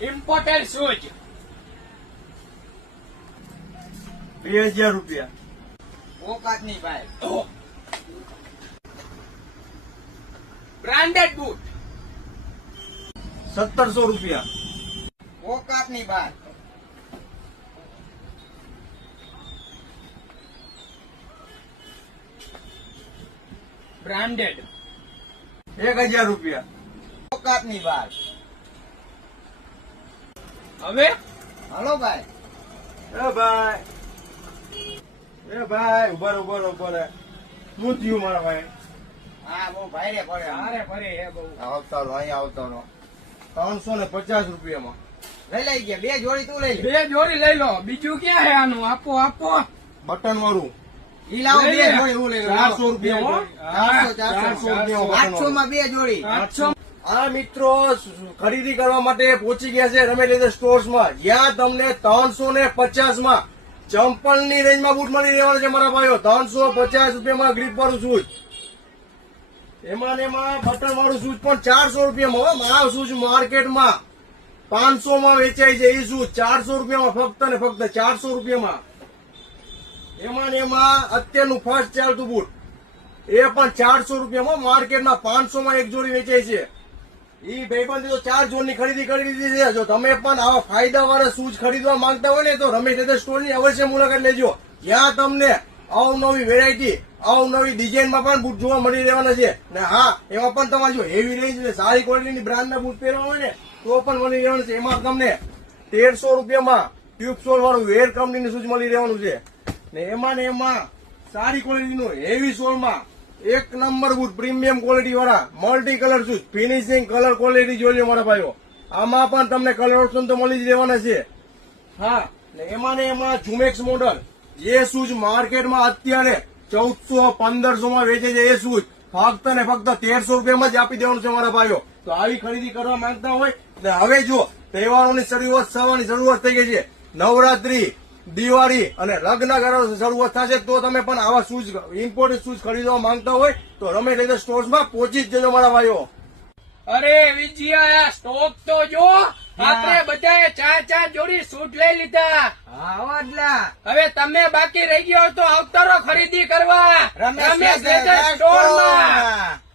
Imported shoes 2000 રૂપિયા. ઓકાત ની ભાઈ. બ્રાન્ડેડ બૂટ 1700 રૂપિયા. ઓકાત ની ભાઈ. બ્રાન્ડેડ 1000 રૂપિયા. ઓકાત ની ભાઈ. હવે હાલો ભાઈ. એ ભાઈ ઉભા રહો. શું થયું મારા ભાઈ? હા બહુ ભાઈ રે પડે. અરે ફરે હે બહુ આવતા રહો, અહીંયા આવતા રહો. 350 રૂપિયામાં. લઈ લઈ ગયા બે જોડી તું લઈ લે. બે જોડી લઈ લો, બીજું ક્યાં હે આનું? આપો બટન વાળું ઈ લાવો બે લઈ લે. જોડી હું લઈ લઉં. 400 રૂપિયા. હો. 400 800 માં બે જોડી. 800 આ મિત્રો ખરીદી કરવા માટે પહોંચી ગયા છે રમેશ લેધર સ્ટોર્સ માં, જ્યાં તમને 350 માં ચંપલ ની રેન્જ માં બૂટ મળી રહેવાના છે મારા ભાઈઓ. 350 રૂપિયામાં ગ્રીપ વાળું શૂઝ, એમાં ને એમાં બટન વાળું શૂઝ પણ 400 રૂપિયામાં. આ શૂઝ માર્કેટમાં 500 માં વેચાય છે, એ શૂઝ 400 રૂપિયામાં, ફક્ત ને ફક્ત 400 રૂપિયામાં. એમાં ને એમાં અત્યારનું ફર્સ્ટ ચાલતું બૂટ એ પણ 400 રૂપિયામાં, માર્કેટમાં 500 માં એક જોડી વેચાય છે. ઈ ભાઈબંધી તો 4 જોડની ખરીદી કરી દીધી છે. જો તમે પણ આવા ફાયદા વાળા શૂઝ ખરીદવા માંગતા હોય ને તો રમેશ લેધર સ્ટોર ની અવશ્ય મુલાકાત લેજો, જ્યાં તમને અવનવી વેરાયટી, અવનવી ડિઝાઇનમાં પણ બૂટ જોવા મળી રહેવાના છે. ને હા, એમાં પણ તમારે જો હેવી રેન્જ ને સારી ક્વોલિટીની બ્રાન્ડના બૂટ પહેરવા હોય ને તો પણ મળી રહેવાના છે. એમાં તમને 1300 રૂપિયામાં ટ્યુબ સોલ વાળું વેર કંપનીનું શૂઝ મળી રહેવાનું છે. ને એમાં સારી ક્વોલિટીનું હેવી સોલમાં એક નંબર બૂટ, પ્રીમિયમ ક્વોલિટી વાળા multi colour shoes, finishing colour quality જોઈ લો મારા ભાઈઓ. આમાં પણ તમને કલર ઓપ્શન તો મળી જ રહેવાના છે. હા, ને એમાં ઝુમેક્સ મોડલ જે શૂઝ માર્કેટમાં અત્યારે 1400-1500 માં વેચે છે, એ શૂઝ ફક્ત ને ફક્ત 1300 રૂપિયામાં જ આપી દેવાનું છે મારા ભાઈઓ. તો આવી ખરીદી કરવા માંગતા હોય ને હવે જો તહેવારોની શરૂઆત થઈ ગઈ છે. નવરાત્રી, દિવાળી અને લગ્ન શરૂઆત થશે તો તમે પણ આવા શૂઝ, ઇમ્પોર્ટેડ શૂઝ ખરીદવા માંગતા હોય તો રમેશ લેધર સ્ટોર્સમાં પહોંચી જ જજો મારા ભાઈઓ. અરે વિજયા, સ્ટોક તો જો. આપણે બધાએ 4 જોડી સૂટ લઈ લીધા. હા આવો એટલા. હવે તમે બાકી રહી ગયો તો આવતારો ખરીદી કરવા રમેશ રમેશ લેધર સ્ટોરમાં. સ્ટોરમાં.